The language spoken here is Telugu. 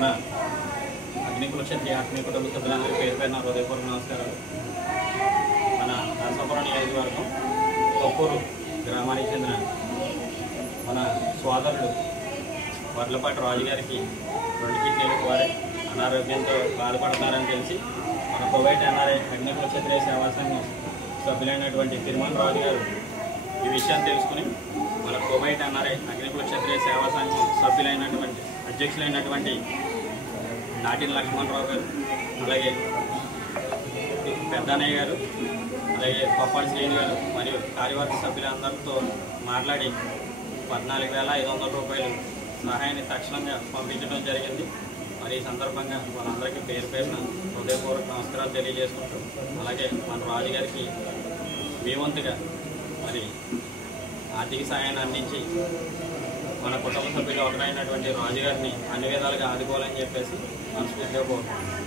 మన అగ్నికుల క్షత్రియ ఆత్మీయ కుటుంబ సభ్యులందరికీ పేరు పేరున హృదయపూర్వక నమస్కారాలు. మన నరసాపురం నియోజకవర్గం కొప్పూరు గ్రామానికి చెందిన మన సోదరుడు వడ్లపాటి రాజు గారికి 2 కిడ్నీలు వారి అనారోగ్యంతో బాధపడుతున్నారని తెలిసి మన కువైట్ ఎన్ఆర్ఐ అగ్నికుల క్షత్రియ సేవా సంఘం సభ్యులైనటువంటి తిరుమల రాజు గారు ఈ విషయాన్ని తెలుసుకుని మన కువైట్ ఎన్ఆర్ఐ అగ్నికుల క్షత్రియ సేవా సంఘం సభ్యులైనటువంటి అధ్యక్షులైనటువంటి నాటిన లక్ష్మణరావు గారు, అలాగే పెద్దన్నయ్య గారు, అలాగే కొప్పాడి శ్రీని గారు మరియు కార్యవర్గ సభ్యులందరితో మాట్లాడి 14,500 రూపాయలు సహాయాన్ని తక్షణంగా పంపించడం జరిగింది. మరి ఈ సందర్భంగా వాళ్ళందరికీ పేరు పేరున హృదయపూర్వక నమస్కారాలు తెలియజేసుకుంటూ, అలాగే మన రాజుగారికి మీ వంతుగా మరి ఆర్థిక సహాయాన్ని అందించి మన కుటుంబ సభ్యులు ఒకరైనటువంటి రాజుగారిని అన్ని విధాలుగా ఆదుకోవాలని చెప్పేసి మనస్ఫూర్తిగా కోరుకుంటున్నాను.